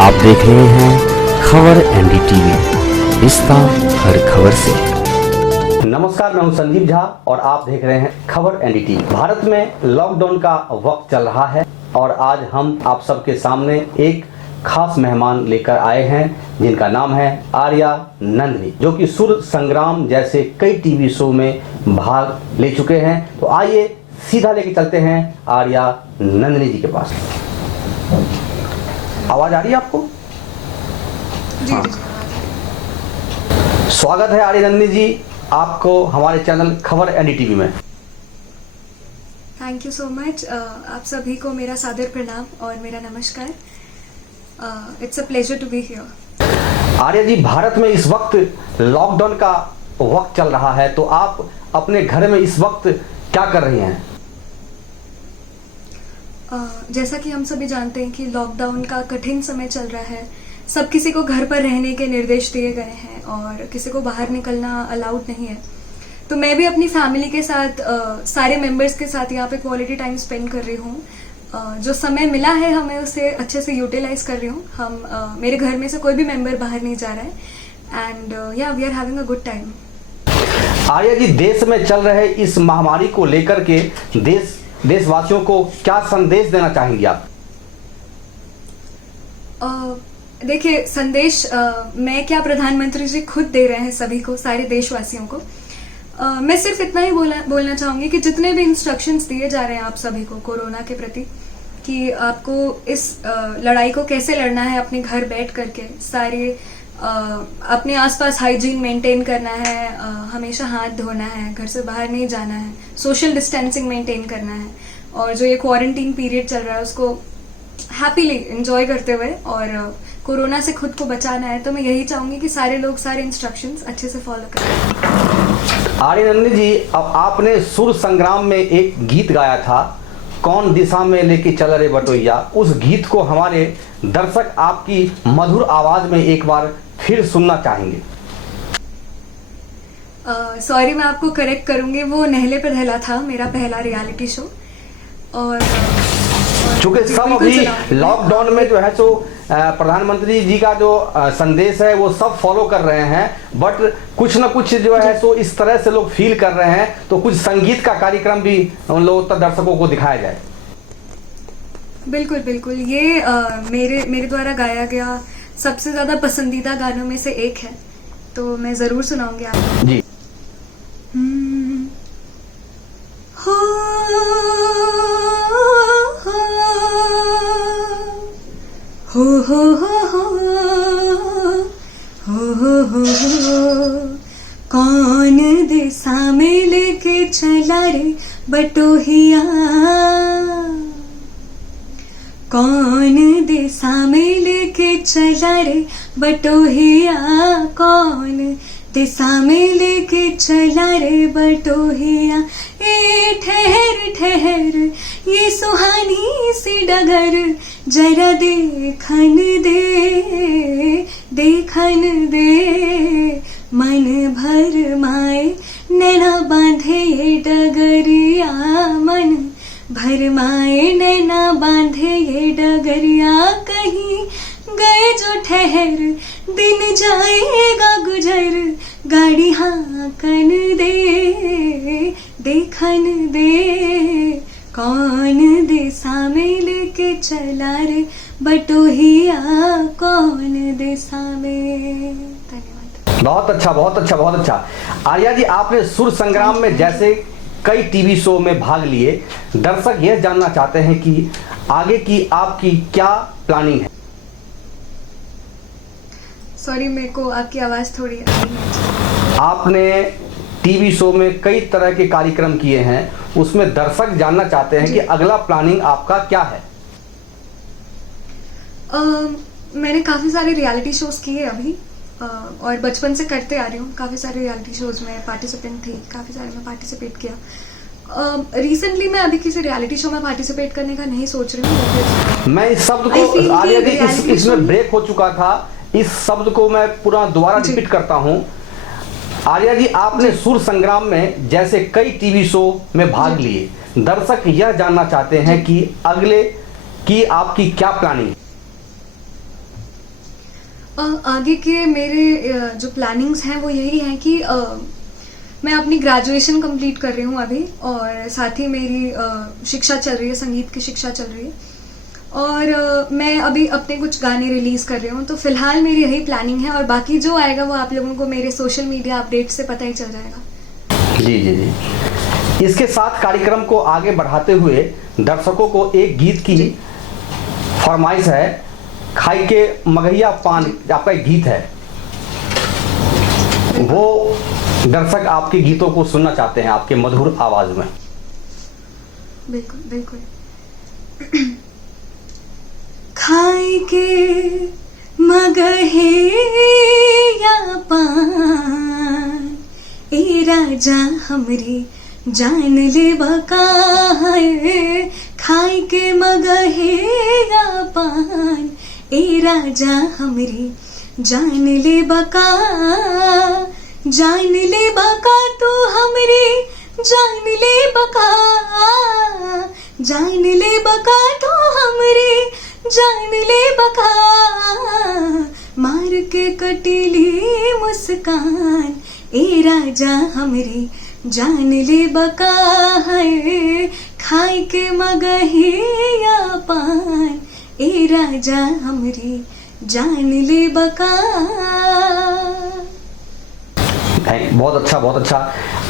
आप देख रहे हैं खबर एनडीटीवी, विस्तार हर खबर से। नमस्कार, मैं हूं संदीप झा और आप देख रहे हैं खबर एनडीटीवी। भारत में लॉकडाउन का वक्त चल रहा है और आज हम आप सबके सामने एक खास मेहमान लेकर आए हैं जिनका नाम है आर्या नंदनी, जो कि सुर संग्राम जैसे कई टीवी शो में भाग ले चुके हैं। तो आइए सीधा लेके चलते हैं आर्या नंदनी जी के पास। आवाज आ रही है आपको? जी हाँ। जी। स्वागत है आर्या नंदनी जी आपको हमारे चैनल खबर एनडीटीवी में। Thank you so much. आप सभी को मेरा सादर प्रणाम और मेरा नमस्कार। It's a pleasure to be here. Arya ji, Bharat में इस वक्त लॉकडाउन का वक्त चल रहा है, तो आप अपने घर में इस वक्त क्या कर रही हैं? जैसा कि हम सभी जानते हैं कि लॉकडाउन का कठिन समय चल रहा है। सब किसी को घर पर रहने के निर्देश दिए गए हैं और किसी को बाहर निकलना अलाउड नहीं है। तो मैं भी अपनी फैमिली के साथ सारे मेंबर्स के साथ यहाँ पे क्वालिटी टाइम स्पेंड कर रही हूँ। जो समय मिला है हमें उसे अच्छे से यूटिलाइज कर रही हूँ। हम मेरे घर में से कोई भी मेंबर बाहर नहीं जा रहा है एंड या we are having a good time. Arya ji, देश में चल रहे इस महामारी को लेकर के देशवासियों को क्या संदेश देना चाहेंगी आप? देखिए, संदेश मैं क्या, प्रधानमंत्री जी खुद दे रहे हैं सभी को, सारे देशवासियों को। मैं सिर्फ इतना ही बोलना चाहूंगी कि जितने भी इंस्ट्रक्शंस दिए जा रहे हैं आप सभी को कोरोना के प्रति, कि आपको इस लड़ाई को कैसे लड़ना है अपने घर बैठ करके, सारे अपने आसपास हाइजीन मेंटेन करना है, हमेशा हाथ धोना है, घर से बाहर नहीं जाना है, सोशल डिस्टेंसिंग मेंटेन करना है और जो ये क्वारंटीन पीरियड चल रहा है उसको हैप्पीली एंजॉय करते हुए और कोरोना से खुद को बचाना है। तो मैं यही चाहूंगी कि सारे लोग सारे इंस्ट्रक्शंस अच्छे से फॉलो करें। आर्या नंदनी जी, अब आपने सुर संग्राम में एक गीत गाया था, कौन दिशा में लेके चल रे बटोइया। उस गीत को हमारे दर्शक आपकी मधुर आवाज में एक बार फिर सुनना चाहेंगे। सॉरी, मैं आपको करेक्ट करूंगी, वो नहले पे दहला था मेरा पहला रियलिटी शो। और चूंकि सब अभी लॉकडाउन में जो है तो प्रधानमंत्री जी का जो संदेश है वो सब फॉलो कर रहे हैं, बट कुछ ना कुछ जो है तो इस तरह से लोग फील कर रहे हैं, तो कुछ संगीत का कार्यक्रम भी उन लोगों तक दर्शकों को दिखाया जाए। बिल्कुल बिल्कुल, ये मेरे द्वारा गाया गया सबसे ज्यादा पसंदीदा गानों में से एक है, तो मैं जरूर सुनाऊंगी आपको जी। कौन दिशा में लेके चला रे बटोहिया, कौन दिशा में लेके चला रे बटोहिया, कौन दिशा में लेके चला रे बटोहिया। ए ठहर ठहर ये सुहानी सी डगर, जरा देखन दे देखन दे, मन भर माए नैना बांधे ये डगरिया, मन भर माए नैना बांधे ये डगरिया। कहीं गए जो ठहर दिन जाएगा गुजर, गाड़ी हाकन दे देखन दे, कौन दिशा में लेके चला रे बटोहिया, कौन दिशा में। धन्यवाद। बहुत अच्छा, बहुत अच्छा, बहुत अच्छा। आर्या जी, आपने सुर संग्राम में जैसे कई टीवी शो में भाग लिए, दर्शक यह जानना चाहते हैं कि आगे की आपकी क्या प्लानिंग है? सॉरी, मेरे को आपकी आवाज थोड़ी आ रही है। आपने टीवी शो में कई तरह के कार्यक्रम किए हैं, उसमें दर्शक जानना चाहते हैं कि अगला प्लानिंग आपका क्या है? मैंने काफी सारे रियलिटी शोज किए अभी और बचपन से करते आ रही हूँ। काफी सारे रियलिटी शोज में पार्टिसिपेंट थी, काफी सारे में पार्टिसिपेट किया। रिसेंटली मैं अभी किसी रियलिटी शो में पार्टिसिपेट करने का नहीं सोच रही हूँ। मैं इस शब्द को आर्या जी, इसमें ब्रेक हो चुका था, इस शब्द को मैं पूरा दोबारा रिपीट करता हूँ। आर्या जी, आपने सुर संग्राम में जैसे कई टीवी शो में भाग लिए, दर्शक यह जानना चाहते हैं कि अगले की आपकी क्या प्लानिंग? आगे के मेरे जो प्लानिंग्स हैं वो यही हैं कि मैं अपनी ग्रेजुएशन कंप्लीट कर रही हूँ अभी, और साथ ही मेरी शिक्षा चल रही है, संगीत की शिक्षा चल रही है, और मैं अभी अपने कुछ गाने रिलीज कर रही हूँ। तो फिलहाल मेरी यही प्लानिंग है, और बाकी जो आएगा वो आप लोगों को मेरे सोशल मीडिया अपडेट से पता ही चल जाएगा। जी जी जी। इसके साथ कार्यक्रम को आगे बढ़ाते हुए दर्शकों को एक गीत की फरमाइश है। खाई के मगहिया पान आपका एक गीत है, वो दर्शक आपके गीतों को सुनना चाहते हैं आपके मधुर आवाज में। बिल्कुल बिल्कुल। खाई के मगहिया पान ए राजा हमरी जान ले बका है। खाई के मगहिया पान ए राजा हमरी जान ले बका, जान ले बका तू हमरी जान ले बका, जान ले बका तू हमरी जान ले बका। मार के कटीली मुस्कान ए राजा हमरी जान ले बका है। खाई के मगहिया पान ए राजा हमरी जान ले बका। बहुत अच्छा, बहुत अच्छा।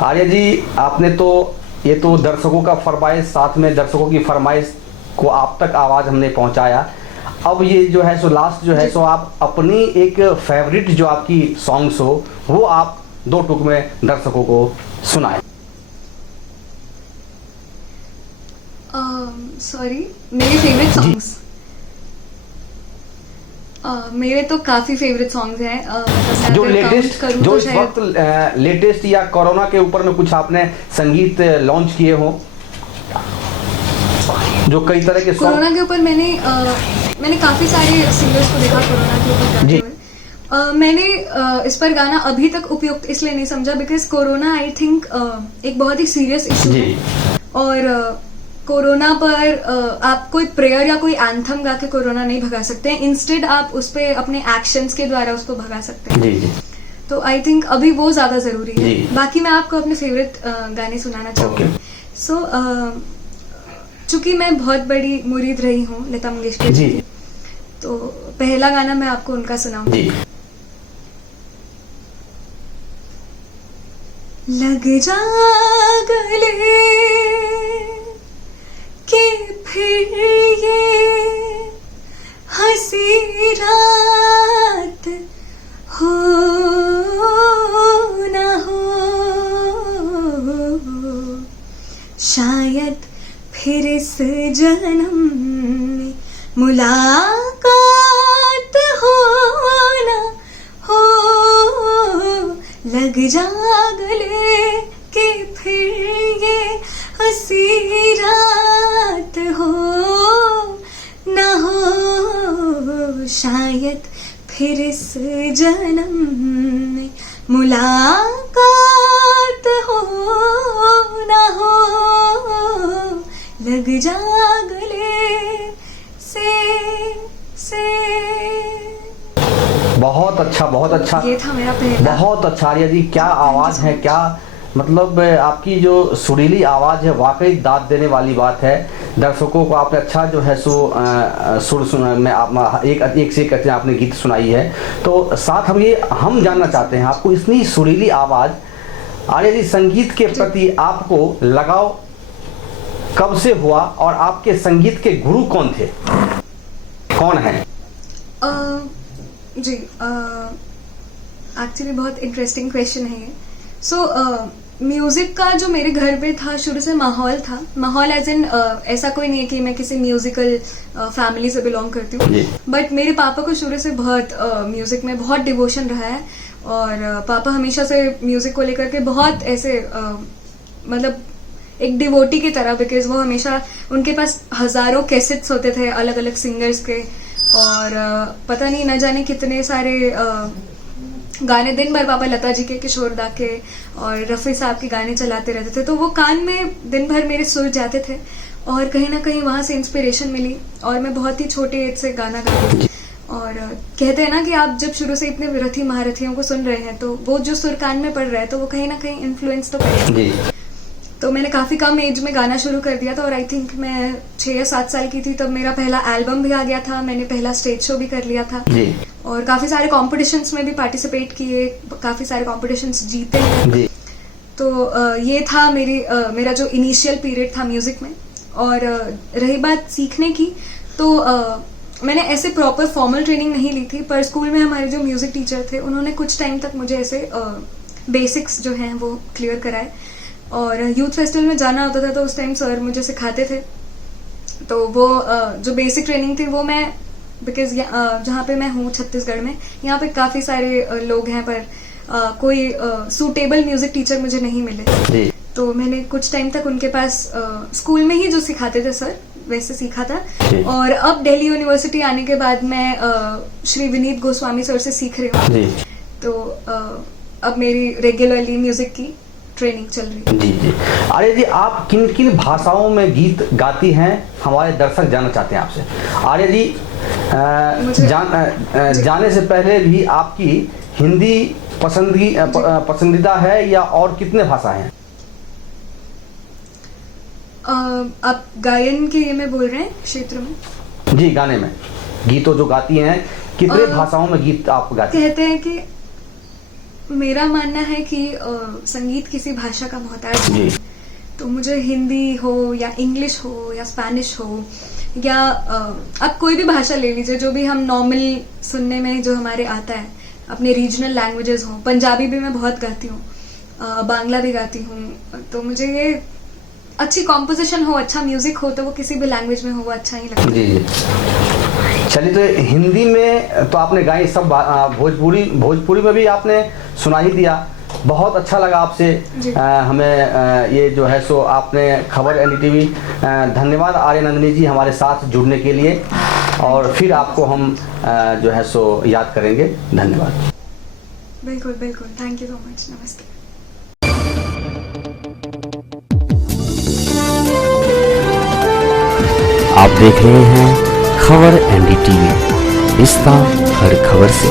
आर्या जी, आपने तो ये तो दर्शकों का फरमाइश, साथ में दर्शकों की फरमाइश को आप तक आवाज़ हमने पहुंचाया। अब ये जो है सो लास्ट जो है सो आप अपनी एक फेवरेट जो आपकी सॉन्ग्स हो वो आप 2 टूक में दर्शकों को सुनाएं। सॉरी, मेरे फेवरेट सॉन्ग्स, मेरे तो काफी फेवरेट सॉन्ग्स हैं। जो लेटेस्ट, जो इस वक्त लेटेस्ट या कोरोना के ऊपर में कुछ आपने संगीत लॉन्च किए हो, जो कई तरह के कोरोना के ऊपर मैंने काफी सारे सिंगर्स को देखा कोरोना के ऊपर गाते हुए। मैंने इस पर गाना अभी तक उपयुक्त इसलिए नहीं समझा बिकॉज कोरोना आई थिंक एक बहुत ही सीरियस इशू है, और कोरोना पर आप कोई प्रेयर या कोई एंथम गा के कोरोना नहीं भगा सकते हैं। इंस्टेड आप उस पे अपने एक्शंस के द्वारा उसको भगा सकते हैं। जी जी। तो आई थिंक अभी वो ज्यादा जरूरी है। बाकी मैं आपको अपने फेवरेट गाने सुनाना चाहूंगी। सो चूंकि मैं बहुत बड़ी मुरीद रही हूँ लता मंगेशकर जी, तो पहला गाना मैं आपको उनका सुनाऊंगी। लग जा गले कि फिर ये हंसी रात हो ना हो, शायद फिर इस जन्म में मुलाकात हो ना हो। लग जा गले कि फिर ये हंसी रात हो ना हो, शायद फिर इस जन्म में मुलाकात हो ना हो। लग जा गले से। बहुत अच्छा, बहुत अच्छा। ये था मेरा पहला। बहुत अच्छा आर्या जी, क्या आवाज है, क्या मतलब आपकी जो सुरीली आवाज है वाकई दाद देने वाली बात है। दर्शकों को आपने अच्छा जो है सो सुर सुना में आप एक से एक आपने गीत सुनाई है। तो साथ हम जानना चाहते हैं आपको इतनी सुरीली आवाज, आर्या जी, संगीत के प्रति आपको लगाव कब से हुआ और आपके संगीत के गुरु कौन थे, कौन है? जी, एक्चुअली बहुत इंटरेस्टिंग क्वेश्चन है ये। सो म्यूजिक का जो मेरे घर पे था शुरू से माहौल था। माहौल एज इन ऐसा कोई नहीं है कि मैं किसी म्यूजिकल फैमिली से बिलोंग करती हूँ, बट मेरे पापा को शुरू से बहुत म्यूजिक में बहुत डिवोशन रहा है, और पापा हमेशा से म्यूजिक को लेकर के बहुत ऐसे मतलब एक डिवोटी की तरह, बिकॉज वो हमेशा उनके पास हजारों कैसेट्स होते थे अलग अलग सिंगर्स के, और पता नहीं न जाने कितने सारे गाने दिन भर पापा लता जी के, किशोर दा के और रफी साहब के गाने चलाते रहते थे। तो वो कान में दिन भर मेरे सुर जाते थे, और कहीं ना कहीं वहां से इंस्पिरेशन मिली, और मैं बहुत ही छोटे एज से गाना गाती थी। और कहते हैं ना कि आप जब शुरू से इतने विरथी महारथियों को सुन रहे हैं तो वो जो सुर कान में पड़ रहा है तो वो कहीं ना कहीं इन्फ्लुएंस तो करेगा। जी। तो मैंने काफी कम एज में गाना शुरू कर दिया था और आई थिंक मैं 6 या 7 साल की थी तब मेरा पहला एल्बम भी आ गया था, मैंने पहला स्टेज शो भी कर लिया था। जी। और काफी सारे कॉम्पिटिशन्स में भी पार्टिसिपेट किए, काफी सारे कॉम्पिटिशन्स जीते हैं। जी। तो ये था मेरा जो इनिशियल पीरियड था म्यूजिक में। और रही बात सीखने की, तो मैंने ऐसे प्रॉपर फॉर्मल ट्रेनिंग नहीं ली थी, पर स्कूल में हमारे जो म्यूजिक टीचर थे उन्होंने कुछ टाइम तक मुझे ऐसे बेसिक्स जो हैं वो क्लियर कराए। और यूथ फेस्टिवल में जाना होता था तो उस टाइम सर मुझे सिखाते थे। तो वो जो बेसिक ट्रेनिंग थी वो मैं, बिकॉज जहाँ पे मैं हूँ छत्तीसगढ़ में, यहाँ पे काफी सारे लोग हैं पर कोई सूटेबल म्यूजिक टीचर मुझे नहीं मिले। तो मैंने कुछ टाइम तक उनके पास स्कूल में ही जो सिखाते थे सर वैसे सीखा था। और अब दिल्ली यूनिवर्सिटी आने के बाद मैं श्री विनीत गोस्वामी सर से सीख रही हूँ। तो अब मेरी रेगुलरली म्यूजिक की ट्रेनिंग चल रही है। जी जी। आर्या जी, आप किन किन भाषाओं में गीत गाती हैं, हमारे दर्शक जानना चाहते हैं आपसे। आर्या जी, जाने से पहले भी आपकी हिंदी पसंदीदा है या और कितने भाषा हैं? आप गायन के ये में बोल रहे हैं क्षेत्र में? जी, गाने में गीतों जो गाती हैं, कितने भाषाओं में गीत आप गाती हैं? कहते हैं कि मेरा मानना है कि संगीत किसी भाषा का मोहताज नहीं है। तो मुझे हिंदी हो या इंग्लिश हो या स्पेनिश हो या आप कोई भी भाषा ले लीजिए, जो भी हम नॉर्मल सुनने में जो हमारे आता है, अपने रीजनल लैंग्वेजेस हो। पंजाबी भी मैं बहुत गाती हूँ, बांग्ला भी गाती हूँ। तो मुझे ये अच्छी कॉम्पोजिशन हो, अच्छा म्यूजिक हो, तो वो किसी भी लैंग्वेज में हो वो अच्छा ही लगता है। जी। चलिए, तो हिंदी में तो आपने गाई सब, भोजपुरी में भी आपने सुना ही दिया। बहुत अच्छा लगा आपसे हमें ये जो है सो आपने खबर एनडीटीवी। धन्यवाद आर्या नंदिनी जी हमारे साथ जुड़ने के लिए, और फिर आपको हम जो है सो याद करेंगे। धन्यवाद। बिल्कुल बिल्कुल, थैंक यू सो मच। नमस्ते। आप देख रहे हैं खबर एनडीटीवी, रिश्ता हर खबर से।